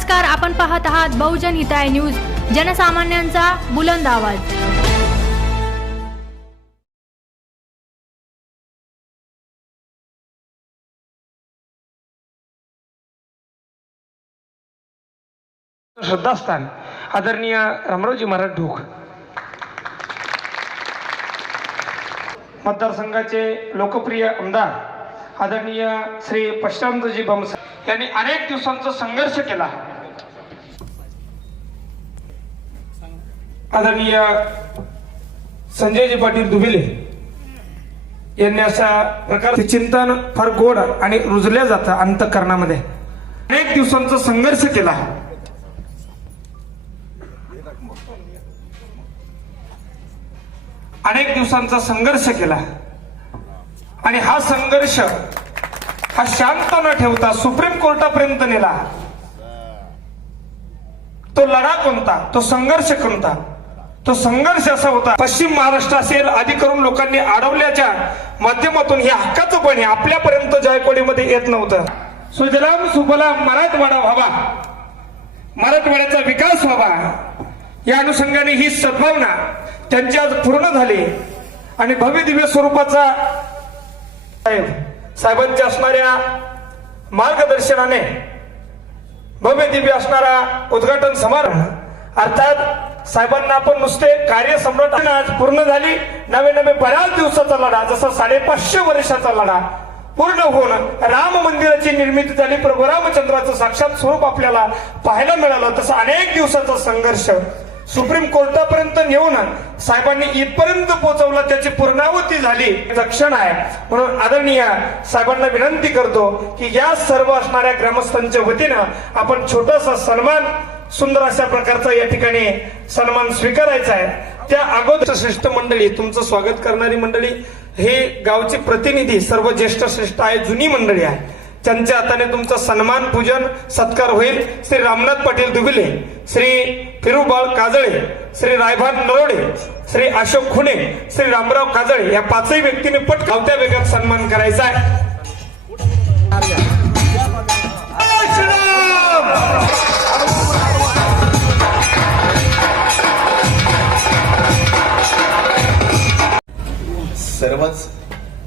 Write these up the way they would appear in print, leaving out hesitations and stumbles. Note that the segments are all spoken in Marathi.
नमस्कार, आपण पाहत आहात बहुजन हिताय न्यूज, जनसामान्यांचा बुलंद आवाज। श्रद्धास्थान आदरणीय रामरावजी महाराज ढोक मतदारसंघाचे लोकप्रिय आमदार आदरणीय श्री प्रशांतजी बमसा यांनी अनेक दिवसांचा संघर्ष केला। आदरणीय संजयजी पाटील दुबिले यांनी अशा प्रकारचे चिंतन फार गोड आणि रुजल्या जातं अंतःकरणामध्ये। अनेक दिवसांचा संघर्ष केला। अनेक दिवसांचा संघर्ष केला आणि हा संघर्ष हा शांत न ठेवता सुप्रीम कोर्टापर्यंत नेला। तो लढा कोणता, तो संघर्ष कोणता? तो संघर्ष असा होता, पश्चिम महाराष्ट्र असेल आदी करून लोकांनी अडवल्याच्या माध्यमातून हे हक्काचं पण आपल्यापर्यंत जायकवाडीमध्ये येत नव्हतं। सुजलाम सुफलाम मराठवाडा व्हावा, मराठवाड्याचा विकास व्हावा, या अनुषंगाने ही सद्भावना त्यांची आज पूर्ण झाली आणि भव्य दिव्य स्वरूपाचा साहेबांच्या असणाऱ्या मार्गदर्शनाने भव्य दिव्य असणारा उद्घाटन समारंभ अर्थात साहेबांना आपण नुसते कार्यसम्राट आज पूर्ण झाली। नवे नवे बऱ्याच दिवसाचा लढा, जसा 550 वर्षाचा लढा पूर्ण होऊन राम मंदिराची निर्मिती झाली, प्रभू रामचंद्राचं साक्षात स्वरूप आपल्याला पाहायला मिळालं। तसं अनेक दिवसाचा संघर्ष सुप्रीम कोर्टापर्यंत नेऊन साहेबांनी इथपर्यंत पोहोचवला, त्याची पूर्णावती झाली क्षण आहे। म्हणून आदरणीय साहेबांना विनंती करतो की या सर्व असणाऱ्या ग्रामस्थांच्या वतीनं आपण छोटासा सन्मान, सुंदर अशा प्रकारचा या ठिकाणी सन्मान स्वीकारायचा आहे। त्या अगोदर श्रेष्ठ मंडळी, तुमचं स्वागत करणारी मंडळी, हे गावचे प्रतिनिधी सर्व ज्येष्ठ श्रेष्ठ आहे, जुनी मंडळी आहे, त्यांच्या हाताने तुमचा सन्मान पूजन सत्कार होईल। श्री रामनाथ पाटील दुबिले, श्री फिरूबाळ काजळे, श्री रायभान नरोडे, श्री अशोक खुणे, श्री रामराव काजळे या पाचही व्यक्तीने पट गावत्या वेगात सन्मान करायचा आहे। सर्वच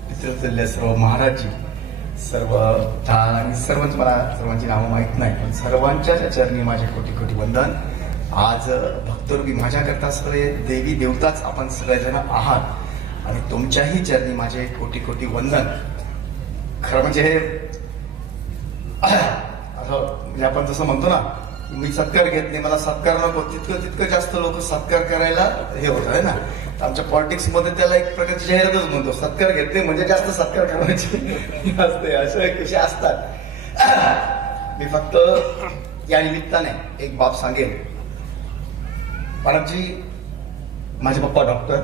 पितृतुल्य सर्व महाराजी सर्व आणि सर्वच मला सर्वांची नावं माहीत नाही, पण सर्वांच्या चरणी माझे कोटी कोटी वंदन। आज भक्तरूपी माझ्याकरता सगळे देवी देवताच आपण सगळेजण आहात आणि तुमच्याही चरणी माझे कोटी कोटी वंदन। खरं म्हणजे म्हणजे आपण जसं म्हणतो ना, मी सत्कार घेत नाही, मला सत्कार नको, तितकं जास्त लोक सत्कार करायला हे होत आहे ना। आमच्या पॉलिटिक्स मध्ये त्याला एक प्रकारची जाहिरातच म्हणतो, सत्कार घेत नाही म्हणजे जास्त सत्कार करण्याची असते, असे कसे असतात। मी फक्त या निमित्ताने एक बाब सांगेन। मॅडमजी, माझे पप्पा डॉक्टर,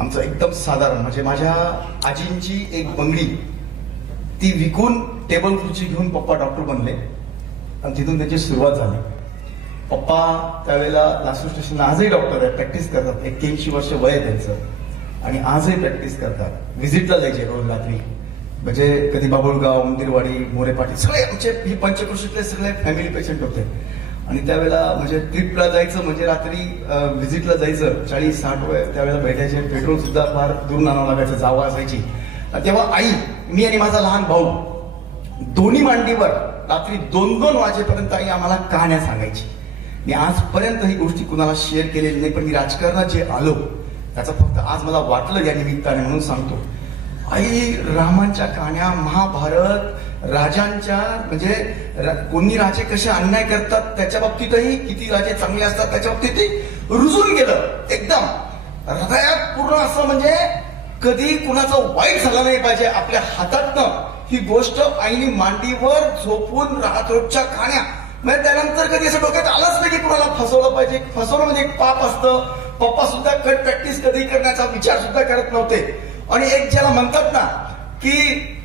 आमचं एकदम साधारण म्हणजे माझ्या आजींची एक बंगडी ती विकून टेबल खुर्ची घेऊन पप्पा डॉक्टर बनले आणि तिथून त्याची सुरुवात झाली। पप्पा त्यावेळेला लासूर स्टेशनला आजही डॉक्टर आहेत, प्रॅक्टिस करतात, 81 वर्ष वय आहे त्यांचं आणि आजही प्रॅक्टिस करतात। व्हिजिटला जायचे रोज रात्री, म्हणजे कधी बाबुळगाव, मंदिरवाडी, मोरे पाटील सगळे आमचे ही पंचक्रोशीतले सगळे फॅमिली पेशंट होते आणि त्यावेळेला म्हणजे ट्रिपला जायचं म्हणजे रात्री व्हिजिटला जायचं, 40-60 वय त्यावेळेला भेटायचे, पेट्रोल सुद्धा फार दूर आणावं लागायचं, जावं असायची। तेव्हा आई, मी आणि माझा लहान भाऊ दोन्ही मांडीवर रात्री 2-2 वाजेपर्यंत आई आम्हाला कहाण्या सांगायची। मी आजपर्यंत ही गोष्टी कुणाला शेअर केलेली नाही, पण मी राजकारणात जे आलो त्याचं फक्त आज मला वाटलं या निमित्ताने म्हणून सांगतो। आई रामांच्या कहाण्या, महाभारत, राजांच्या म्हणजे कोणी राजे कसे अन्याय करतात त्याच्या बाबतीतही, किती राजे चांगले असतात त्याच्या बाबतीतही रुजून गेलं एकदम हृदयात पूर्ण, असं म्हणजे कधी कुणाचं वाईट झालं नाही पाहिजे आपल्या हातातनं। ही गोष्ट आईने मांडीवर झोपून राहत रोजच्या कहाण्या, म्हणजे त्यानंतर कधी असं डोक्यात आलंच नाही की कुणाला फसवलं पाहिजे, फसवणं म्हणजे एक पाप असतं। पप्पा सुद्धा कट प्रॅक्टिस कधी करण्याचा विचार सुद्धा करत नव्हते आणि एक ज्याला म्हणतात ना की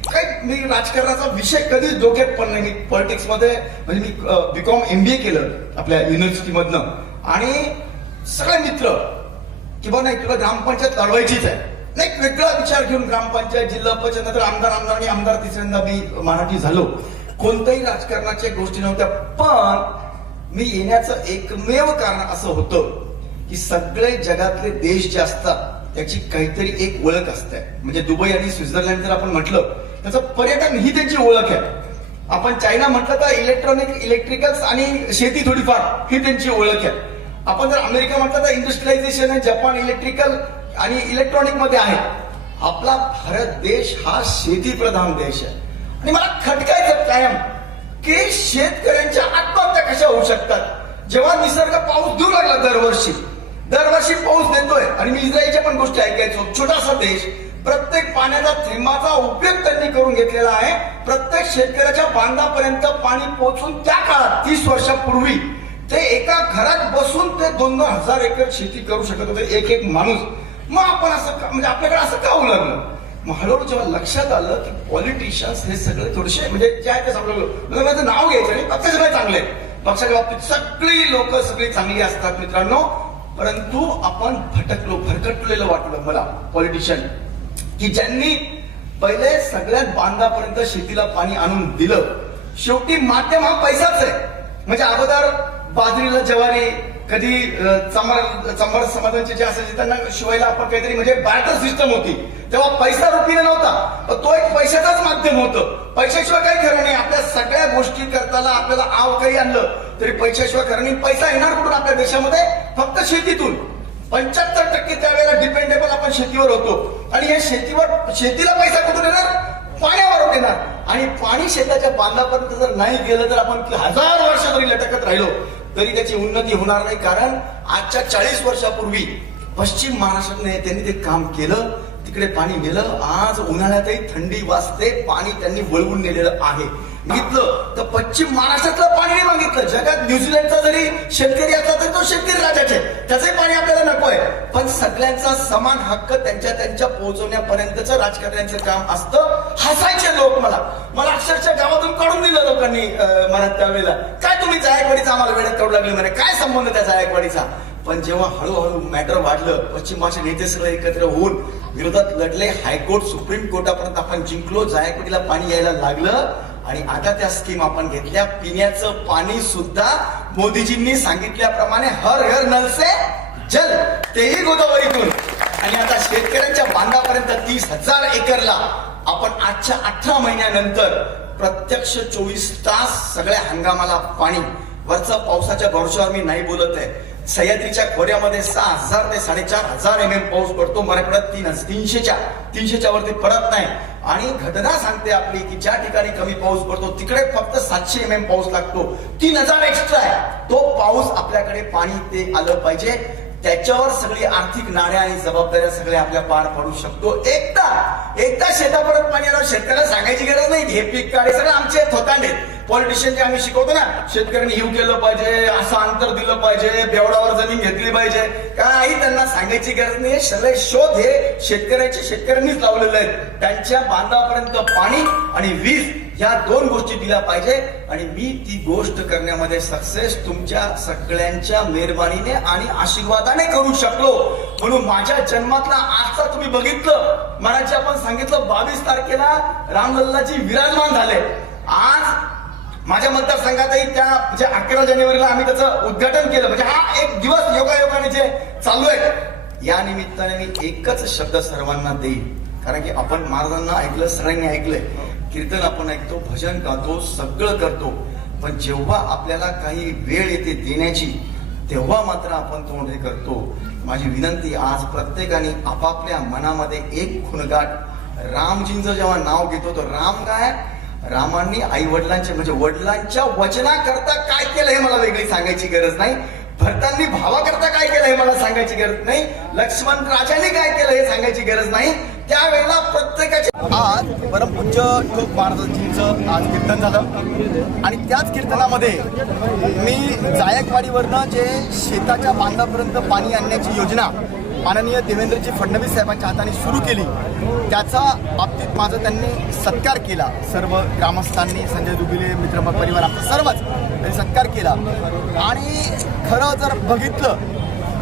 काय, मी राजकारणाचा विषय कधीच डोक्यात पण नाही। मी पॉलिटिक्स मध्ये म्हणजे मी BCom MBA केलं आपल्या युनिव्हर्सिटी मधनं आणि सगळे मित्र किंवा नाही तुला ग्रामपंचायत लढवायचीच आहे, नाही वेगळा विचार घेऊन ग्रामपंचायत, जिल्हा परिषद, नंतर आमदार आणि आमदार तिसऱ्यांदा मी मराठी झालो। कोणत्याही राजकारणाच्या गोष्टी नव्हत्या. पण मी येण्याचं एकमेव कारण असं होतं की सगळे जगातले देश जे असतात त्याची काहीतरी एक ओळख असते. म्हणजे दुबई आणि स्वित्झर्लंड जर आपण म्हटलं त्याचं पर्यटन ही त्यांची ओळख आहे. आपण चायना म्हटलं तर इलेक्ट्रिकल्स आणि शेती थोडीफार ही त्यांची ओळख आहे. आपण जर अमेरिका म्हटलं तर इंडस्ट्रियलायझेशन आहे. जपान इलेक्ट्रिकल आणि इलेक्ट्रॉनिक मध्ये आहे. आपला भारत देश हा शेतीप्रधान देश आहे. आणि मला खटकायचं कायम की शेतकऱ्यांच्या आत्महत्या कशा होऊ शकतात जेव्हा निसर्ग पाऊस देऊ लागला. दरवर्षी पाऊस देतोय. आणि मी इस्रायलच्या पण गोष्टी ऐकायचो. छोटासा देश, प्रत्येक पाण्याचा थेंबाचा उपयोग त्यांनी करून घेतलेला आहे. प्रत्येक शेतकऱ्याच्या बांधापर्यंत पाणी पोहोचून त्या काळात 30 वर्षापूर्वी ते एका घरात बसून ते 2-2 हजार एकर शेती करू शकत होते एक माणूस. मग आपण असं म्हणजे आपल्याकडे असं का होऊ लागलं. मग हळूहळू जेव्हा लक्षात आलं की पॉलिटिशियन्स हे सगळे थोडेसे म्हणजे जे आहे ते समजलं. माझं नाव घ्यायचं नाही, पक्ष सगळे चांगले, पक्षाच्या बाबतीत सगळी लोक सगळी चांगली असतात मित्रांनो. परंतु आपण भरकटलेलं वाटलं मला पॉलिटिशियन की ज्यांनी पहिले सगळ्यात बांधापर्यंत शेतीला पाणी आणून दिलं. शेवटी माध्यम हा पैसाच आहे. म्हणजे अगोदर बाजरीला ज्वारी, कधी चंबार समाजांचे जे असायचे त्यांना शिवायला आपण काहीतरी म्हणजे बार्टर सिस्टम होती. तेव्हा पैसा रुपीने नव्हता, पण तो एक पैशाचाच माध्यम होतं. पैशाशिवाय काही खरं नाही. आपल्या सगळ्या गोष्टी करताना आपल्याला आव काही आणलं तरी पैशाशिवाय खरं नाही. पैसा येणार कुठून आपल्या देशामध्ये? फक्त शेतीतून. 75% त्यावेळेला डिपेंडेबल आपण शेतीवर होतो. आणि या शेतीला पैसा कुठून येणार? पाण्यावर येणार. आणि पाणी शेताच्या बांधापर्यंत जर नाही गेलं तर आपण 1000 वर्ष जरी लटकत राहिलो तरी त्याची उन्नती होणार नाही. कारण आजच्या 40 वर्षापूर्वी पश्चिम महाराष्ट्राने त्यांनी ते काम केलं. तिकडे पाणी नेलं. आज उन्हाळ्यातही थंडी वाजते, पाणी त्यांनी वळवून नेलेलं आहे. मागितलं तर पश्चिम महाराष्ट्रातलं पाणी नाही मागितलं. जगात न्यूझीलंडचा जरी शेतकरी असला तरी तो शेतकरी राजाचे, त्याचंही पाणी आपल्याला नकोय. पण सगळ्यांचा समान हक्क त्यांच्या पोहोचवण्यापर्यंतच राजकारण्यांचं काम असतं. हसायचे लोक मला अक्षरशः गावातून काढून दिलं लोकांनी मला त्यावेळेला. काय तुम्ही जायकवाडीचा आम्हाला वेळात काढू लागले म्हणे, काय संबंध त्या जायकवाडीचा. पण जेव्हा हळूहळू मॅटर वाढलं, पश्चिम महाराष्ट्र नेते सगळे एकत्र होऊन विरोधात लढले. हायकोर्ट, सुप्रीम कोर्टापर्यंत आपण जिंकलो. जायकवाडीला पाणी यायला लागलं. आणि आता त्या स्कीम आपण घेतल्या. पिण्याचं पाणी सुद्धा मोदीजींनी सांगितल्याप्रमाणे हर घर नल से जल, तेही गोदावरीतून. आणि आता शेतकऱ्यांच्या बांधापर्यंत 30,000 एकरला आपण आजच्या 18 महिन्यानंतर प्रत्यक्ष 24 तास सगळ्या हंगामाला पाणी. वरचा पावसाच्या भरोशावर मी नाही बोलत आहे. सह्याद्रीच्या खोऱ्यामध्ये 6,000 ते 4,500 mm पाऊस पडतो. मराठवाड्यात 300च्या वरती पडत नाही. आणि घटना सांगते आपली की ज्या ठिकाणी कमी पाऊस पडतो तिकडे फक्त 700 mm पाऊस लागतो. 3,000 एक्स्ट्रा आहे. तो पाऊस आपल्याकडे पाणी ते आलं पाहिजे. त्याच्यावर सगळी आर्थिक नाड्या आणि जबाबदाऱ्या सगळ्या आपल्या पार पडू शकतो. एकदा शेतापर्यंत पाणी आलं, शेतकऱ्याला सांगायची गरज नाही. हे पीक काढे सगळं आमचे थोतांडे पॉलिटिशियन जे आम्ही शिकवतो ना, शेतकऱ्यांनी हिव केलं पाहिजे, असं अंतर दिलं पाहिजे, बेवडावर जमीन घेतली पाहिजे, काही त्यांना सांगायची गरज नाही. सगळे शोध हे शेतकऱ्यांनीच लावलेले आहेत. त्यांच्या बांधापर्यंत पाणी आणि वीज ह्या 2 गोष्टी दिल्या पाहिजे. आणि मी ती गोष्ट करण्यामध्ये सक्सेस तुमच्या सगळ्यांच्या मेहरबानीने आणि आशीर्वादाने करू शकलो. म्हणून माझ्या जन्मातला आजचा तुम्ही बघितलं, मनाची आपण सांगितलं 22 तारखेला रामलल्लाजी विराजमान झाले. आज माझ्या मतदारसंघातही त्या म्हणजे 11 जानेवारीला आम्ही त्याचं उद्घाटन केलं. म्हणजे हा एक दिवस योगायोगाने जे चालू आहे. या निमित्ताने मी एकच शब्द सर्वांना देईन, कारण की आपण महाराजांना ऐकलं, सगळ्यांनी ऐकलंय. कीर्तन आपण ऐकतो, भजन गातो, सगळं करतो. पण जेव्हा आपल्याला काही वेळ येते देण्याची तेव्हा मात्र आपण तोंड हे करतो. माझी विनंती, आज प्रत्येकाने आपापल्या मनामध्ये एक खुणगाट, रामजींचं जेव्हा नाव घेतो तर राम काय, रामांनी आई वडिलांचे म्हणजे वडिलांच्या वचनाकरता काय केलं हे मला वेगळी सांगायची गरज नाही. भरतांनी भावाकरता काय केलं हे मला सांगायची गरज नाही. लक्ष्मण राजाने काय केलं हे सांगायची गरज नाही. त्यावेळेला प्रत्येकाचे आज परमपूज्य ठोक महाराजांचं आज कीर्तन झालं. आणि त्याच कीर्तनामध्ये मी जायकवाडीवरनं जे शेताच्या बांधापर्यंत पाणी आणण्याची योजना माननीय देवेंद्रजी फडणवीस साहेबांच्या हाताने सुरू केली, त्याचा बाबतीत माझा त्यांनी सत्कार केला. सर्व ग्रामस्थांनी, संजय दुबिले, मित्रमत परिवार, आमचा सर्वच त्यांनी सत्कार केला. आणि खरं जर बघितलं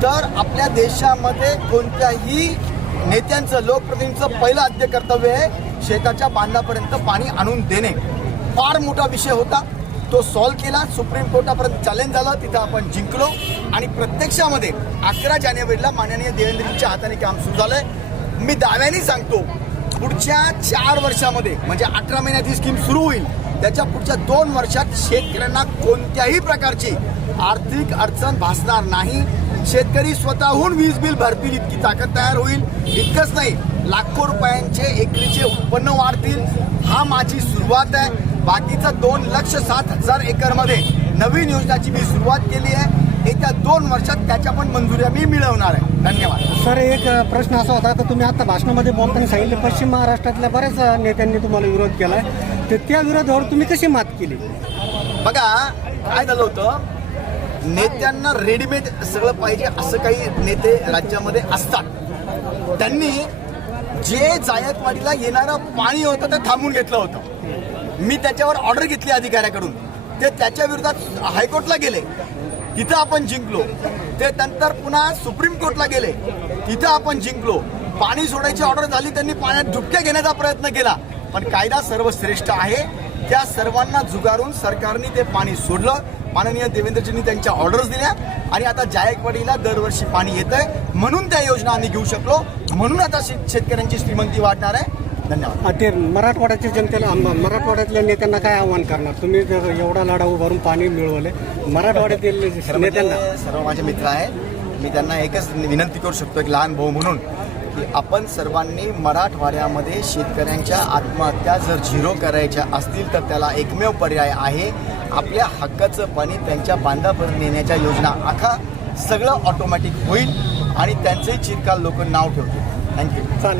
तर आपल्या देशामध्ये कोणत्याही नेत्यांचं, लोकप्रतिनिधींचं पहिलं आद्य कर्तव्य आहे शेताच्या बांधापर्यंत पाणी आणून देणे. फार मोठा विषय होता, तो सॉल्व्ह केला, सुप्रीम कोर्टापर्यंत चॅलेंज झालं, तिथं आपण जिंकलो आणि प्रत्यक्षामध्ये 11 जानेवारीला माननीय देवेंद्रजींच्या हाताने काम सुरू झालंय. मी दाव्याने सांगतो, पुढच्या 4 वर्षामध्ये म्हणजे 18 महिन्यात ही स्कीम सुरू होईल, त्याच्या पुढच्या 2 वर्षात शेतकऱ्यांना कोणत्याही प्रकारची आर्थिक अडचण भासणार नाही. शेतकरी स्वतःहून वीज बिल भरतील इतकी ताकद तयार होईल. इतकंच नाही, लाखो रुपयांचे एकरीचे उत्पन्न वाढतील. हा माझी सुरुवात आहे. बाकीचा 2,07,000 एकरमध्ये नवीन योजनाची मी सुरुवात केली आहे. येत्या 2 वर्षात त्याच्या पण मंजुऱ्या मी मिळवणार आहे. धन्यवाद. सर, एक प्रश्न असा होता की तुम्ही आता भाषणामध्ये बोलताना सांगितलं पश्चिम महाराष्ट्रातल्या बऱ्याच नेत्यांनी तुम्हाला विरोध केलाय, तर त्या विरोधावर तुम्ही कशी मात केली? बघा काय झालं होतं, नेत्यांना रेडीमेड सगळं पाहिजे असं काही नेते राज्यामध्ये असतात. त्यांनी जे जायकवाडीला येणारं पाणी होतं ते थांबून घेतलं होतं. मी त्याच्यावर ऑर्डर घेतली अधिकाऱ्याकडून, ते त्याच्या विरोधात हायकोर्टला गेले, तिथं आपण जिंकलो. ते नंतर पुन्हा सुप्रीम कोर्टला गेले, तिथं आपण जिंकलो. पाणी सोडायची ऑर्डर झाली, त्यांनी पाण्यात डुबक्या घेण्याचा प्रयत्न केला, पण कायदा सर्वश्रेष्ठ आहे. त्या सर्वांना जुगारून सरकारने ते पाणी सोडलं. माननीय देवेंद्रजींनी त्यांच्या ऑर्डर्स दिल्या आणि आता जायकवाडीला दरवर्षी पाणी येतंय, म्हणून त्या योजना आम्ही घेऊ शकलो, म्हणून आता शेतकऱ्यांची श्रीमंती वाढणार आहे. धन्यवाद. ते मराठवाड्याच्या जनतेला, मराठवाड्यातल्या नेत्यांना काय आव्हान करणार तुम्ही? जर एवढा लढा उभारून पाणी मिळवले मराठवाड्यातील नेत्यांना, सर्व माझे मित्र आहेत, मी त्यांना एकच विनंती करू शकतो, एक लहान भाऊ म्हणून, की आपण सर्वांनी मराठवाड्यामध्ये शेतकऱ्यांच्या आत्महत्या जर झिरो करायच्या असतील तर त्याला एकमेव पर्याय आहे, आपल्या हक्काचं पाणी त्यांच्या बांधापर्यंत नेण्याच्या योजना. सगळं ऑटोमॅटिक होईल आणि त्यांचंही चिरकाल लोक नाव ठेवतील. थँक्यू. चालेल.